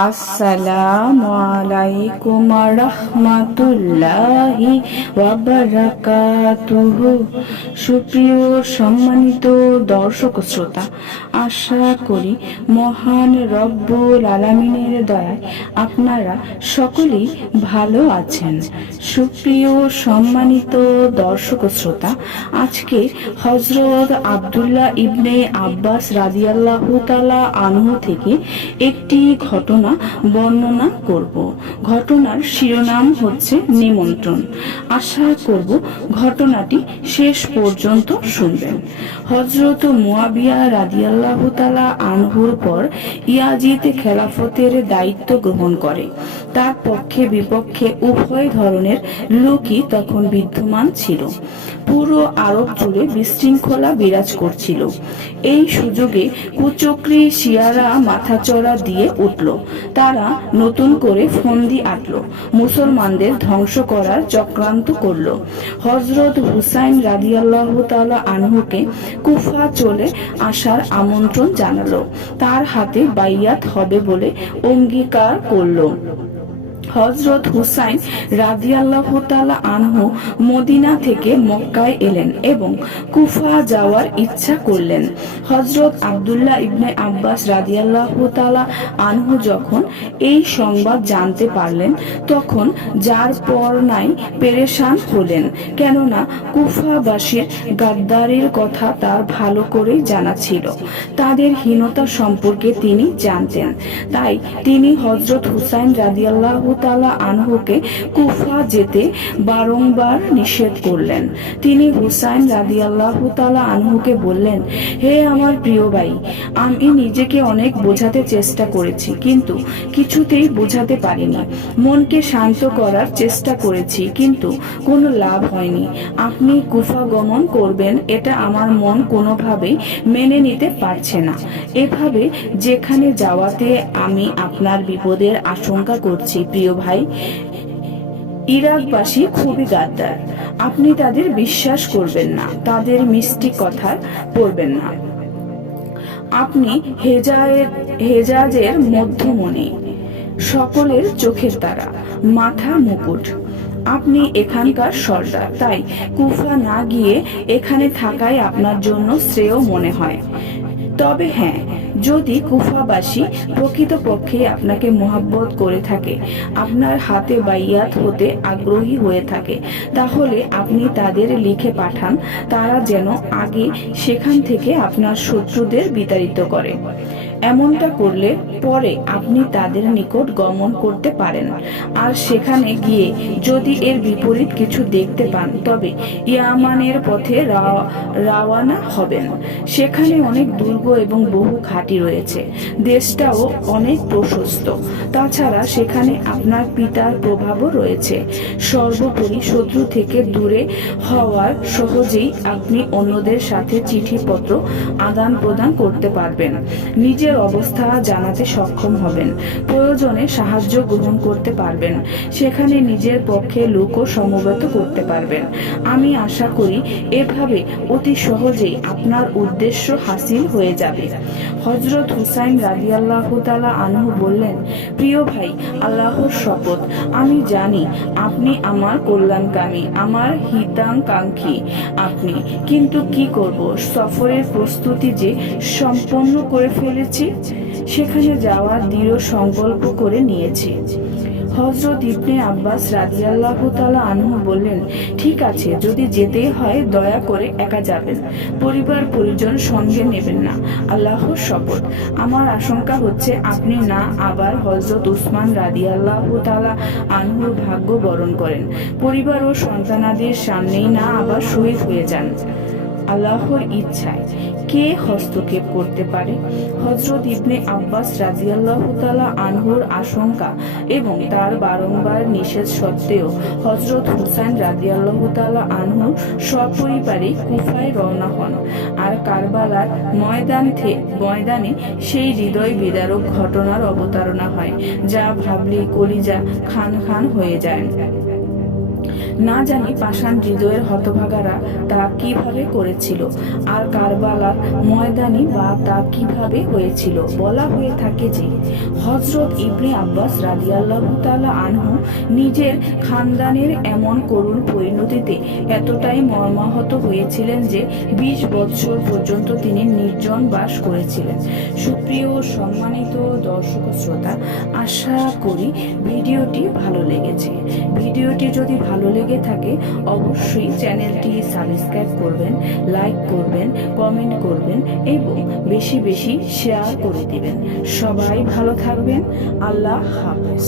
আসসালামু আলাইকুম রাহমাতুল্লাহি ওয়া বারাকাতুহু। সুপ্রিয় সম্মানিত দর্শক শ্রোতা, আশা করি মহান রব্বুল আলামিনের দয়ায় আপনারা সকলেই ভালো আছেন। সুপ্রিয় সম্মানিত দর্শক শ্রোতা, আজকে হযরত আব্দুল্লাহ ইবনে আব্বাস রাদিয়াল্লাহু তাআলা আনহু থেকে একটি ঘটনা বর্ণনা করব। ঘটনার শিরোনাম হচ্ছে নিমন্ত্রণ। আশা করব ঘটনাটি শেষ পর্যন্ত শুনবেন। হযরত মুয়াবিয়া রাদিয়াল্লাহু তাআলা আনহুর পর ইয়াজিদ খেলাফতের দায়িত্ব গ্রহণ করে। তার পক্ষে বিপক্ষে উভয় ধরনের লোকই তখন বিদ্যমান ছিল। পুরো আরব জুড়ে বিশৃঙ্খলা বিরাজ করছিল। এই সুযোগে কুচক্রী শিয়ারা মাথাচড়া দিয়ে উঠল। তারা নতুন করে ফন্দি আঁটল, মুসলমানদের ধ্বংস করার চক্রান্ত করল। হযরত হুসাইন রাদিয়াল্লাহু তাআলা আনহুকে কুফা চলে আসার আমন্ত্রণ জানালো, তার হাতে বাইয়াত হবে বলে অঙ্গীকার করল। হযরত হুসাইন রাদিয়াল্লাহু তাআলা আনহু মদিনা থেকে মক্কায় এলেন এবং কুফা যাওয়ার ইচ্ছা করলেন। হযরত আব্দুল্লাহ ইবনে আব্বাস রাদিয়াল্লাহু তাআলা আনহু যখন এই সংবাদ জানতে পারলেন, তখন যার পর নাই পেরেশান হলেন, কেননা কুফাবাসীর গাদ্দারির কথা তার ভালো করেই জানা ছিল। তাদের হীনতা সম্পর্কে তিনি জানতেন। তাই তিনি হযরত হুসাইন রাদিয়াল্লাহু তাআলা আনহুকে কুফা যেতে বারংবার নিষেধ করলেন। তিনি হুসাইন রাদিয়াল্লাহু তাআলা আনহুকে বললেন, হে আমার প্রিয় ভাই, আমি নিজেকে অনেক বোঝাতে চেষ্টা করেছি, কিন্তু কিছুতেই বোঝাতে পারিনি। মনকে শান্ত করার চেষ্টা করেছি, কিন্তু কোনো লাভ হয়নি। আপনি কুফা গমন করবেন, এটা আমার মন কোনোভাবেই মেনে নিতে পারছে না। এভাবে যেখানে যাওয়াতে আমি আপনার বিপদের আশঙ্কা করছি প্রিয় ভাই। ইরাকবাসী খুবই গাদ্দার, আপনি তাদের বিশ্বাস করবেন না, তাদের মিষ্টি কথা পড়বেন না। আপনি হেজাজের মধ্যমণি, সকলের চোখের তারা, মাথা মুকুট। আপনি এখানকার সর্দার, তাই কুফা না গিয়ে এখানে থাকাই আপনার জন্য শ্রেয় মনে হয়। তবে হ্যাঁ, যদি কুফাবাসী প্রকৃতপক্ষে আপনাকে মোহাব্বত করে থাকে, আপনার হাতে বাইয়াত হতে আগ্রহী হয়ে থাকে, তাহলে আপনি তাদের লিখে পাঠান, তারা যেন আগে সেখান থেকে আপনার শত্রুদের বিতাড়িত করে। এমনটা করলে পরে আপনি তাদের নিকট গমন করতে পারেন। আর সেখানে গিয়ে যদি এর বিপরীত কিছু দেখতে পান, তবে ইয়ামানের পথে রওয়ানা হবেন। সেখানে অনেক দুর্গ এবং বহু ঘাঁটি রয়েছে, দেশটাও অনেক প্রশস্ত। তাছাড়া সেখানে আপনার পিতার প্রভাবও রয়েছে। সর্বোপরি শত্রু থেকে দূরে হওয়ার সহজেই আপনি অন্যদের সাথে চিঠিপত্র আদান প্রদান করতে পারবেন, নিজের অবস্থা জানাতে সক্ষম হবেন, প্রয়োজনে সাহায্য গ্রহণ করতে পারবেন, সেখানে নিজের পক্ষে লোকও সমবেত করতে পারবেন। আমি আশা করি এভাবে অতি সহজেই আপনার উদ্দেশ্য হাসিল হয়ে যাবে। হযরত হুসাইন রাদিয়াল্লাহু তাআলা আনহু বললেন, প্রিয় ভাই, আল্লাহর শপথ, আমি জানি আপনি আমার কল্যাণকামী, আমার হিতাকাঙ্ক্ষী আপনি, কিন্তু কি করব, সফরের প্রস্তুতি যে সম্পন্ন করে ফেলেছি, সেখানে যাওয়ার দৃঢ় সংকল্প করে নিয়েছি। হযরত ইবনে আব্বাস রাদিয়াল্লাহু তাআলা আনহু বললেন, ঠিক আছে, যদি যেতেই হয় দয়া করে একা যাবেন, পরিবার পরিজন সঙ্গে নেবেন না। আল্লাহর শপথ, আমার আশঙ্কা হচ্ছে আপনি না আবার হযরত উসমান রাদিয়াল্লাহু তাআলা আনহুর ভাগ্য বরণ করেন, পরিবার ও সন্তানাদির সামনেই না আবার শহীদ হয়ে যান। আল্লাহর ইচ্ছায় কে হস্তক্ষেপ করতে পারে? হযরত ইবনে আব্বাস রাদিয়াল্লাহু তাআলা আনহুর আশঙ্কা এবং তার বারংবার নিষেধ সত্ত্বেও হযরত হুসাইন রাদিয়াল্লাহু তাআলা আনহু সপরিবারে কুফায় রওনা হন। আর কারবালার ময়দানে সেই হৃদয় বিদারক ঘটনার অবতারণা হয়, যা ভাবলেই কলিজা খান খান হয়ে যায়। না জানি পাষাণ হৃদয়ের হতভাগারা তা কিভাবে করেছিল, আর কারবালার ময়দানি বা তা কিভাবে হয়েছিল। বলা হয়ে থাকে যে হযরত ইবনে আব্বাস রাদিয়াল্লাহু তাআলা আনহু নিজের খানদানের এমন করুণ পরিণতিতে এতটাই মর্মাহত হয়েছিলেন যে 20 বৎসর পর্যন্ত তিনি নির্জন বাস করেছিলেন। সুপ্রিয় সম্মানিত দর্শক শ্রোতা, আশা করি ভিডিওটি ভালো লেগেছে। ভিডিওটি যদি ভালো লেগে থাকে অবশ্যই চ্যানেলটি সাবস্ক্রাইব করবেন, লাইক করবেন, কমেন্ট করবেন এবং বেশি বেশি শেয়ার করে দিবেন। সবাই ভালো থাকবেন। আল্লাহ হাফেজ।